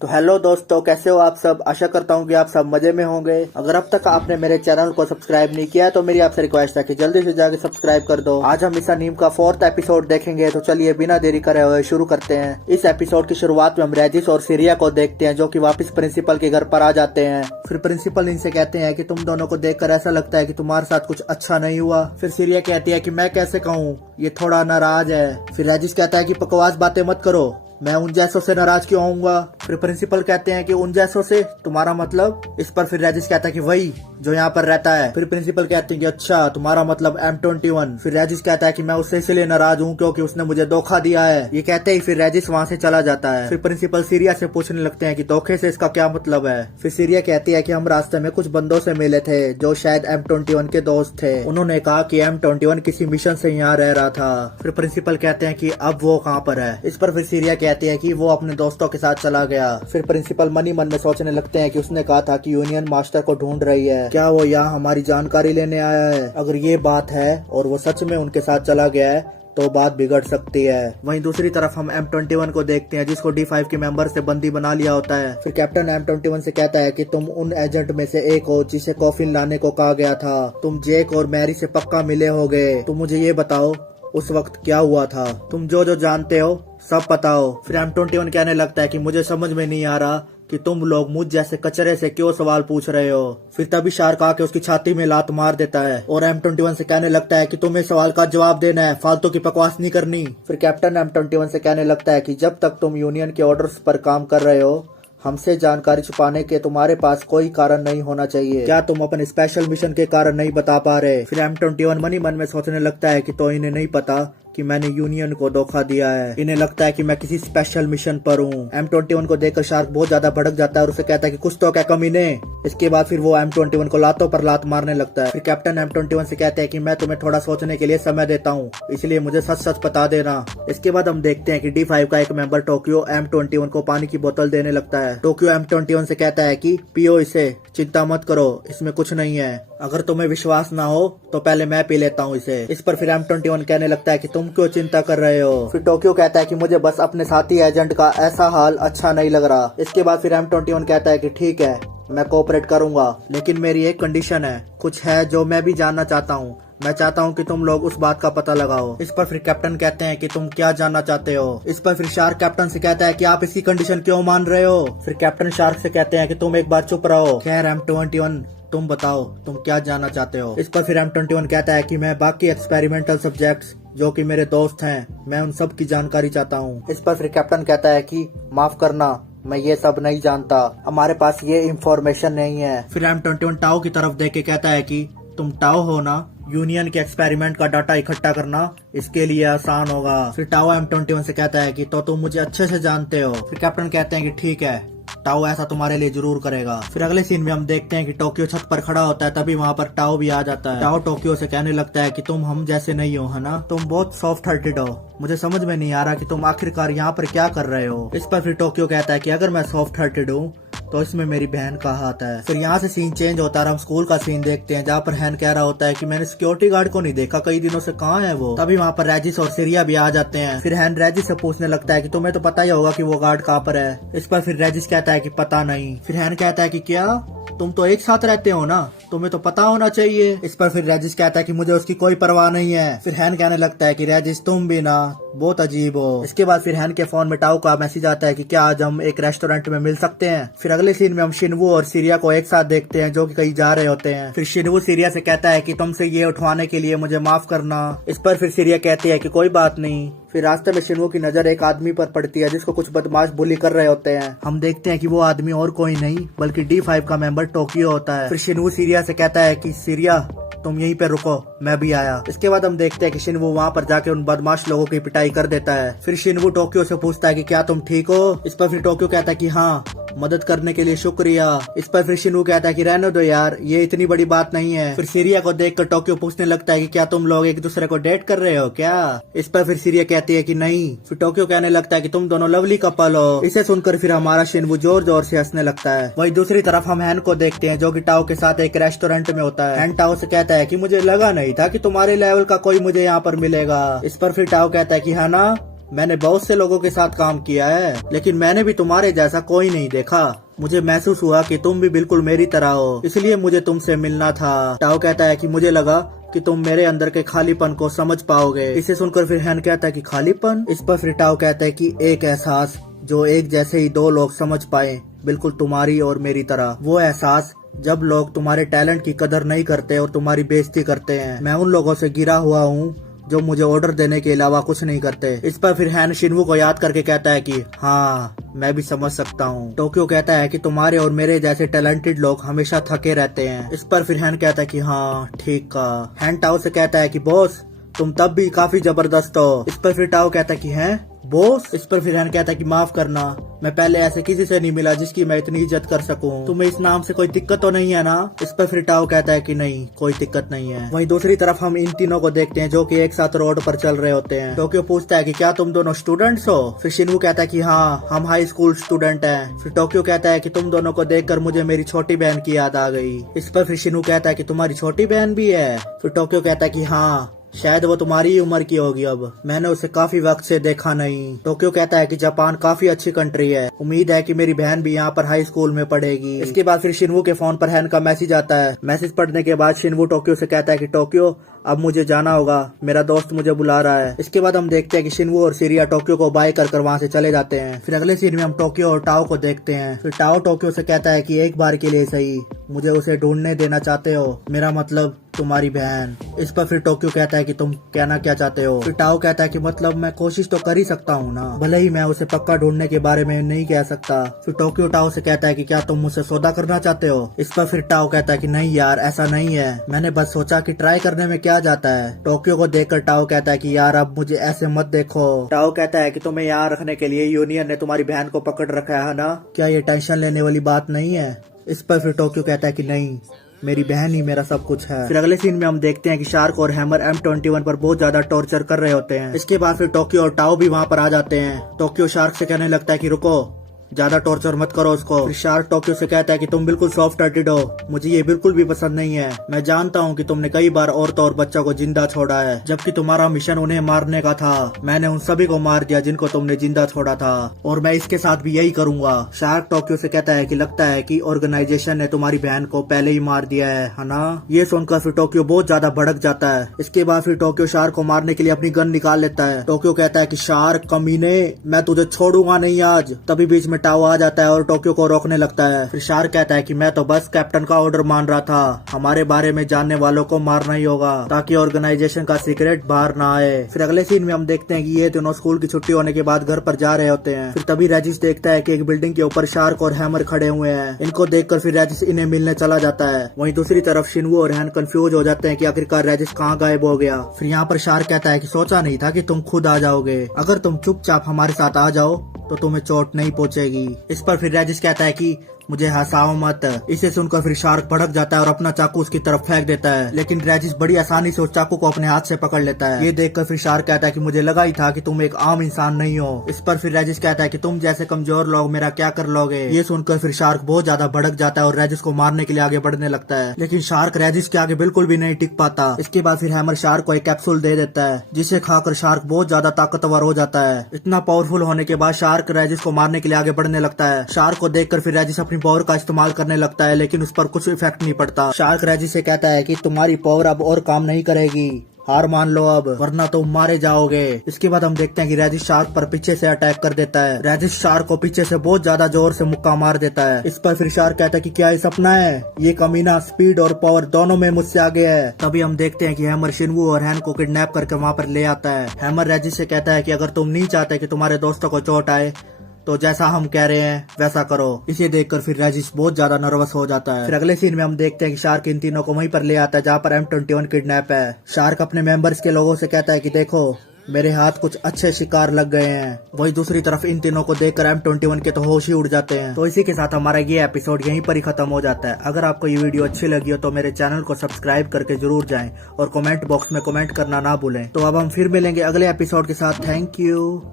तो हेलो दोस्तों, कैसे हो आप सब। आशा करता हूँ कि आप सब मजे में होंगे। अगर अब तक आपने मेरे चैनल को सब्सक्राइब नहीं किया है तो मेरी आपसे रिक्वेस्ट है कि जल्दी से जाके सब्सक्राइब कर दो। आज हम इस अनीम का 4th एपिसोड देखेंगे, तो चलिए बिना देरी करे हुए शुरू करते हैं। इस एपिसोड की शुरुआत में हम रेजिस और सीरिया को देखते हैं, जो कि वापस प्रिंसिपल के घर पर आ जाते हैं। फिर प्रिंसिपल इनसे कहते हैं कि तुम दोनों को देखकर ऐसा लगता है कि तुम्हारे साथ कुछ अच्छा नहीं हुआ। फिर सीरिया कहती है कि मैं कैसे कहूँ, ये थोड़ा नाराज है। फिर रेजिस कहता है कि बकवास बातें मत करो, मैं उन जैसों से नाराज क्यों आऊंगा। फिर प्रिंसिपल कहते हैं कि उन जैसों से तुम्हारा मतलब। इस पर फिर रेजिस कहता है कि वही जो यहाँ पर रहता है। फिर प्रिंसिपल कहते हैं कि अच्छा, तुम्हारा मतलब M21। फिर रेजिस कहता है कि मैं उससे इसलिए नाराज हूँ क्योंकि उसने मुझे धोखा दिया है। ये कहते ही फिर रेजिस वहाँ से चला जाता है। फिर प्रिंसिपल सीरिया से पूछने लगते हैं कि धोखे से इसका क्या मतलब है। फिर सीरिया कहती है कि हम रास्ते में कुछ बंदों से मिले थे जो शायद M21 के दोस्त थे। उन्होंने कहा कि M21 किसी मिशन से यहाँ रह रहा था। फिर प्रिंसिपल कहते हैं कि अब वो कहाँ पर है। इस पर फिर सीरिया कहती है कि वो अपने दोस्तों के साथ चला गया। फिर प्रिंसिपल मन ही मन में सोचने लगते हैं कि उसने कहा था कि यूनियन मास्टर को ढूंढ रही है, क्या वो यहाँ हमारी जानकारी लेने आया है। अगर ये बात है और वो सच में उनके साथ चला गया है तो बात बिगड़ सकती है। वहीं दूसरी तरफ हम M21 को देखते हैं, जिसको D5 के मेंबर से बंदी बना लिया होता है। फिर कैप्टन M21 से कहता है कि तुम उन एजेंट में से एक हो जिसे कॉफिन लाने को कहा गया था। तुम जेक और मैरी से पक्का मिले होगे। तुम मुझे ये बताओ उस वक्त क्या हुआ था। तुम जो जो जानते हो सब बताओ। फिर M21 कहने लगता है कि मुझे समझ में नहीं आ रहा कि तुम लोग मुझ जैसे कचरे से क्यों सवाल पूछ रहे हो। फिर तभी शार्क आके उसकी छाती में लात मार देता है और M21 से कहने लगता है कि तुम्हें सवाल का जवाब देना है, फालतू की बकवास नहीं करनी। फिर कैप्टन M21 से कहने लगता है कि जब तक तुम यूनियन के ऑर्डर्स पर काम कर रहे हो, हमसे जानकारी छुपाने के तुम्हारे पास कोई कारण नहीं होना चाहिए। क्या तुम अपने स्पेशल मिशन के कारण नहीं बता पा रहे। फिर M21 मन ही मन में सोचने लगता है कि तो इन्हें नहीं पता कि मैंने यूनियन को धोखा दिया है। इन्हें लगता है कि मैं किसी स्पेशल मिशन पर हूँ। M21 को देखकर शार्क बहुत ज्यादा भड़क जाता है और उसे कहता है कि कुछ तो क्या कमीने। इसके बाद फिर वो M21 को लातों पर लात मारने लगता है। फिर कैप्टन M21 से कहते हैं कि मैं तुम्हें थोड़ा सोचने के लिए समय देता हूँ, इसलिए मुझे सच सच बता देना। इसके बाद हम देखते हैं कि D5 का एक मेंबर टोक्यो M21 को पानी की बोतल देने लगता है। टोक्यो M21 से कहता है कि पियो इसे, चिंता मत करो, इसमें कुछ नहीं है। अगर तुम्हें विश्वास ना हो तो पहले मैं पी लेता हूँ इसे। इस पर फिर M21 कहने लगता है कि तुम क्यों चिंता कर रहे हो। फिर टोक्यो कहता है कि मुझे बस अपने साथी एजेंट का ऐसा हाल अच्छा नहीं लग रहा। इसके बाद फिर M21 कहता है कि ठीक है, मैं कोऑपरेट करूंगा, लेकिन मेरी एक कंडीशन है। कुछ है जो मैं भी जानना चाहता हूँ। मैं चाहता हूँ कि तुम लोग उस बात का पता लगाओ। इस पर फिर कैप्टन कहते हैं कि तुम क्या जानना चाहते हो। इस पर फिर शार्क कैप्टन से कहता है कि आप इसकी कंडीशन क्यों मान रहे हो। फिर कैप्टन शार्क से कहते हैं कि तुम एक बार चुप रहो। खैर M21, तुम बताओ तुम क्या जानना चाहते हो। इस पर फिर M21 कहता है कि मैं बाकी एक्सपेरिमेंटल सब्जेक्ट्स जो कि मेरे दोस्त हैं, मैं उन सब की जानकारी चाहता हूँ। इस पर फिर कैप्टन कहता है कि माफ करना, मैं ये सब नहीं जानता, हमारे पास ये इंफॉर्मेशन नहीं है। फिर M21 टाओ की तरफ देख के कहता है कि तुम टाओ हो ना, यूनियन के एक्सपेरिमेंट का डाटा इकट्ठा करना इसके लिए आसान होगा। फिर टाओ M21 से कहता है कि तो तुम मुझे अच्छे से जानते हो। फिर कैप्टन कहते हैं कि ठीक है, टाओ ऐसा तुम्हारे लिए जरूर करेगा। फिर अगले सीन में हम देखते हैं कि टोक्यो छत पर खड़ा होता है, तभी वहाँ पर टाओ भी आ जाता है। टाओ टोक्यो से कहने लगता है कि तुम हम जैसे नहीं हो, है ना, तुम बहुत सॉफ्ट हार्टेड हो। मुझे समझ में नहीं आ रहा कि तुम आखिरकार यहाँ पर क्या कर रहे हो। इस पर फिर टोक्यो कहता है कि अगर मैं सॉफ्ट हार्टेड हूँ तो इसमें मेरी बहन का हाथ है। फिर यहाँ से सीन चेंज होता है, हम स्कूल का सीन देखते हैं, जहाँ पर हैन कह रहा होता है कि मैंने सिक्योरिटी गार्ड को नहीं देखा कई दिनों से, कहाँ है वो। तभी वहाँ पर रेजिस और सीरिया भी आ जाते हैं। फिर हैन रेजिस से पूछने लगता है कि तुम्हें तो पता ही होगा कि वो गार्ड कहाँ पर है। इस पर फिर रेजिस कहता है कि पता नहीं। फिर हैन कहता है कि क्या तुम तो एक साथ रहते हो ना, तुम्हें तो पता होना चाहिए। इस पर फिर रेजिस कहता है कि मुझे उसकी कोई परवाह नहीं है। फिर हैन कहने लगता है कि रेजिस तुम भी ना बहुत अजीब हो। इसके बाद फिर हैन के फोन में टाओ का मैसेज आता है कि क्या आज हम एक रेस्टोरेंट में मिल सकते हैं। फिर अगले सीन में हम शिनवू और सीरिया को एक साथ देखते हैं जो कि कहीं जा रहे होते हैं। फिर शिनवू सीरिया से कहता है कि तुमसे ये उठवाने के लिए मुझे माफ करना। इस पर फिर सीरिया कहती है कि कोई बात नहीं। फिर रास्ते में शिनवू की नजर एक आदमी पर पड़ती है जिसको कुछ बदमाश बुली कर रहे होते हैं। हम देखते हैं कि वो आदमी और कोई नहीं बल्कि D5 का मेंबर टोक्यो होता है। फिर शिनवू सीरिया से कहता है कि सीरिया तुम यहीं पे रुको, मैं भी आया। इसके बाद हम देखते हैं कि शिनवू वहाँ पर जाके उन बदमाश लोगों की पिटाई कर देता है। फिर शिनवू टोक्यो से पूछता है कि क्या तुम ठीक हो। इस पर फिर टोक्यो कहता है कि हाँ, मदद करने के लिए शुक्रिया। इस पर फिर शिनवू कहता है कि रहने दो यार, ये इतनी बड़ी बात नहीं है। फिर सीरिया को देखकर टोक्यो पूछने लगता है कि क्या तुम लोग एक दूसरे को डेट कर रहे हो क्या। इस पर फिर सीरिया कहती है कि नहीं। फिर टोक्यो कहने लगता है कि तुम दोनों लवली कपल हो। इसे सुनकर फिर हमारा शिनवू जोर जोर से हंसने लगता है। वही दूसरी तरफ हम हैन को देखते हैं जो कि टाओ के साथ एक रेस्टोरेंट में होता है। हैन टाओ से कहता है कि मुझे लगा नहीं था कि तुम्हारे लेवल का कोई मुझे यहाँ पर मिलेगा। इस पर फिर टाओ कहता है कि है ना, मैंने बहुत से लोगों के साथ काम किया है, लेकिन मैंने भी तुम्हारे जैसा कोई नहीं देखा। मुझे महसूस हुआ कि तुम भी बिल्कुल मेरी तरह हो, इसलिए मुझे तुमसे मिलना था। टाओ कहता है कि मुझे लगा कि तुम मेरे अंदर के खालीपन को समझ पाओगे। इसे सुनकर फिर हैन कहता है कि खालीपन? इस पर फिर टाओ कहता है कि एक एहसास जो एक जैसे ही दो लोग समझ पाए, बिल्कुल तुम्हारी और मेरी तरह। वो एहसास जब लोग तुम्हारे टैलेंट की कदर नहीं करते और तुम्हारी बेइज्जती करते हैं। मैं उन लोगों से गिरा हुआ हूँ जो मुझे ऑर्डर देने के अलावा कुछ नहीं करते। इस पर फिर हैन शिनवू को याद करके कहता है कि हाँ, मैं भी समझ सकता हूँ। टोक्यो कहता है कि तुम्हारे और मेरे जैसे टैलेंटेड लोग हमेशा थके रहते हैं। इस पर फिर हैन कहता है कि हाँ ठीक का। हैन टाओ से कहता है कि बॉस, तुम तब भी काफी जबरदस्त हो। इस पर फिर टाओ कहता है कि हैं बॉस? इस पर फिर हैन कहता है कि माफ करना, मैं पहले ऐसे किसी से नहीं मिला जिसकी मैं इतनी इज्जत कर सकूं। तुम्हें इस नाम से कोई दिक्कत तो नहीं है ना? इस पर फिर टाओ कहता है कि नहीं, कोई दिक्कत नहीं है। वहीं दूसरी तरफ हम इन तीनों को देखते हैं जो कि एक साथ रोड पर चल रहे होते हैं। टोक्यो पूछता है कि क्या तुम दोनों स्टूडेंट्स हो? फिर शिनवू कहता है कि हाँ, हम हाई स्कूल स्टूडेंट हैं। फिर टोक्यो कहता है कि तुम दोनों को देखकर मुझे मेरी छोटी बहन की याद आ गई। इस पर फिर शिनवू कहता है कि तुम्हारी छोटी बहन भी है? फिर टोक्यो कहता है कि हाँ, शायद वो तुम्हारी ही उम्र की होगी। अब मैंने उसे काफी वक्त से देखा नहीं। टोक्यो कहता है कि जापान काफी अच्छी कंट्री है, उम्मीद है कि मेरी बहन भी यहाँ पर हाई स्कूल में पढ़ेगी। इसके बाद फिर शिनवू के फोन पर हैन का मैसेज आता है। मैसेज पढ़ने के बाद शिनवू टोक्यो से कहता है कि टोक्यो, अब मुझे जाना होगा, मेरा दोस्त मुझे बुला रहा है। इसके बाद हम देखते हैं कि शिनवू और सिरिया टोक्यो को बाय कर वहाँ से चले जाते हैं। फिर अगले सीन में हम टोक्यो और टाओ को देखते हैं। फिर टाओ टोक्यो से कहता है कि एक बार के लिए सही मुझे उसे ढूंढने देना चाहते हो, मेरा मतलब तुम्हारी बहन। इस पर फिर टोक्यो कहता है कि तुम कहना क्या चाहते हो? फिर टाओ कहता है कि मतलब मैं कोशिश तो कर ही सकता हूँ ना, भले ही मैं उसे पक्का ढूंढने के बारे में नहीं कह सकता। फिर टोक्यो टाओ से कहता है कि क्या तुम मुझसे सौदा करना चाहते हो? इस पर फिर टाओ कहता है कि नहीं यार, ऐसा नहीं है, मैंने बस सोचा कि ट्राई करने में क्या जाता है। टोक्यो को देखकर टाओ कहता है कि यार अब मुझे ऐसे मत देखो। टाओ कहता है कि तुम्हें यहाँ रखने के लिए यूनियन ने तुम्हारी बहन को पकड़ रखा है ना, क्या ये टेंशन लेने वाली बात नहीं है? इस पर फिर टोक्यो कहता है कि नहीं, मेरी बहन ही मेरा सब कुछ है। फिर अगले सीन में हम देखते हैं कि शार्क और हैमर M21 पर बहुत ज्यादा टॉर्चर कर रहे होते हैं। इसके बाद फिर टोक्यो और टाओ भी वहाँ पर आ जाते हैं। टोक्यो शार्क से कहने लगता है कि रुको, ज्यादा टॉर्चर मत करो उसको। फिर शार्क टोक्यो से कहता है कि तुम बिल्कुल सॉफ्ट हार्टेड हो, मुझे ये बिल्कुल भी पसंद नहीं है। मैं जानता हूँ कि तुमने कई बार औरतों और बच्चों को जिंदा छोड़ा है, जबकि तुम्हारा मिशन उन्हें मारने का था। मैंने उन सभी को मार दिया जिनको तुमने जिंदा छोड़ा था, और मैं इसके साथ भी यही करूंगा। शार्क टोक्यो से कहता है कि लगता है कि ऑर्गेनाइजेशन ने तुम्हारी बहन को पहले ही मार दिया है ना? ये सुनकर फिर टोक्यो बहुत ज्यादा भड़क जाता है। इसके बाद फिर टोक्यो शार्क को मारने के लिए अपनी गन निकाल लेता है। टोक्यो कहता है कि शार्क कमीने, मैं तुझे छोड़ूंगा नहीं आज। तभी बीच में टाओ आ जाता है और टोक्यो को रोकने लगता है। फिर शार्क कहता है कि मैं तो बस कैप्टन का ऑर्डर मान रहा था, हमारे बारे में जानने वालों को मारना ही होगा ताकि ऑर्गेनाइजेशन का सीक्रेट बाहर ना आए। फिर अगले सीन में हम देखते हैं कि ये दोनों स्कूल की छुट्टी होने के बाद घर पर जा रहे होते हैं। फिर तभी रेजिस देखता है कि एक बिल्डिंग के ऊपर शार्क और हैमर खड़े हुए हैं। इनको देखकर फिर रेजिस इन्हें मिलने चला जाता है। वहीं दूसरी तरफ शिनवू और हैन कंफ्यूज हो जाते हैं कि आखिरकार रेजिस कहाँ गायब हो गया। फिर यहाँ पर शार्क कहता है कि सोचा नहीं था कि तुम खुद आ जाओगे, अगर तुम चुपचाप हमारे साथ आ जाओ तो तुम्हें चोट नहीं पहुंचेगी। इस पर फिर रेजिस कहता है कि मुझे हंसाओ मत। इसे सुनकर फिर शार्क भड़क जाता है और अपना चाकू उसकी तरफ फेंक देता है, लेकिन रेजिस बड़ी आसानी से उस चाकू को अपने हाथ से पकड़ लेता है। ये देखकर फिर शार्क कहता है कि मुझे लगा ही था कि तुम एक आम इंसान नहीं हो। इस पर फिर रेजिस कहता है कि तुम जैसे कमजोर लोग मेरा क्या कर लोगे। ये सुनकर फिर शार्क बहुत ज्यादा भड़क जाता है और रेजिस को मारने के लिए आगे बढ़ने लगता है, लेकिन शार्क रेजिस के आगे बिल्कुल भी नहीं टिक पाता। इसके बाद फिर हैमर शार्क को एक कैप्सूल दे देता है, जिसे खाकर शार्क बहुत ज्यादा ताकतवर हो जाता है। इतना पावरफुल होने के बाद शार्क रेजिस को मारने के लिए आगे बढ़ने लगता है। शार्क को देखकर फिर रेजिस अपनी पावर का इस्तेमाल करने लगता है, लेकिन उस पर कुछ इफेक्ट नहीं पड़ता। शार्क रेजिस से कहता है कि तुम्हारी पावर अब और काम नहीं करेगी, हार मान लो अब, वरना तुम मारे जाओगे। इसके बाद हम देखते हैं कि रेजिस शार्क पर पीछे से अटैक कर देता है। रेजिस शार्क को पीछे से बहुत ज्यादा जोर से मुक्का मार देता है। इस पर फिर शार्क कहता है कि क्या ये सपना है, ये कमीना स्पीड और पावर दोनों में मुझसे आगे है। तभी हम देखते हैं कि हैमर शिनवू और हैन को किडनैप करके वहाँ पर ले आता है। हैमर रेजिस से कहता है कि अगर तुम नहीं चाहते कि तुम्हारे दोस्तों को चोट आए तो जैसा हम कह रहे हैं वैसा करो। इसे देखकर फिर रेजिस बहुत ज्यादा नर्वस हो जाता है। फिर अगले सीन में हम देखते हैं कि शार्क इन तीनों को वहीं पर ले आता है जहाँ पर M21 किडनैप है। शार्क अपने मेंबर्स के लोगों से कहता है कि देखो मेरे हाथ कुछ अच्छे शिकार लग गए हैं। वही दूसरी तरफ इन तीनों को देखकर M21 के तो होश ही उड़ जाते हैं। तो इसी के साथ हमारा ये एपिसोड यहीं पर ही खत्म हो जाता है। अगर आपको ये वीडियो अच्छी लगी हो तो मेरे चैनल को सब्सक्राइब करके जरूर जाएं और कमेंट बॉक्स में कमेंट करना ना भूलें। तो अब हम फिर मिलेंगे अगले एपिसोड के साथ। Thank you.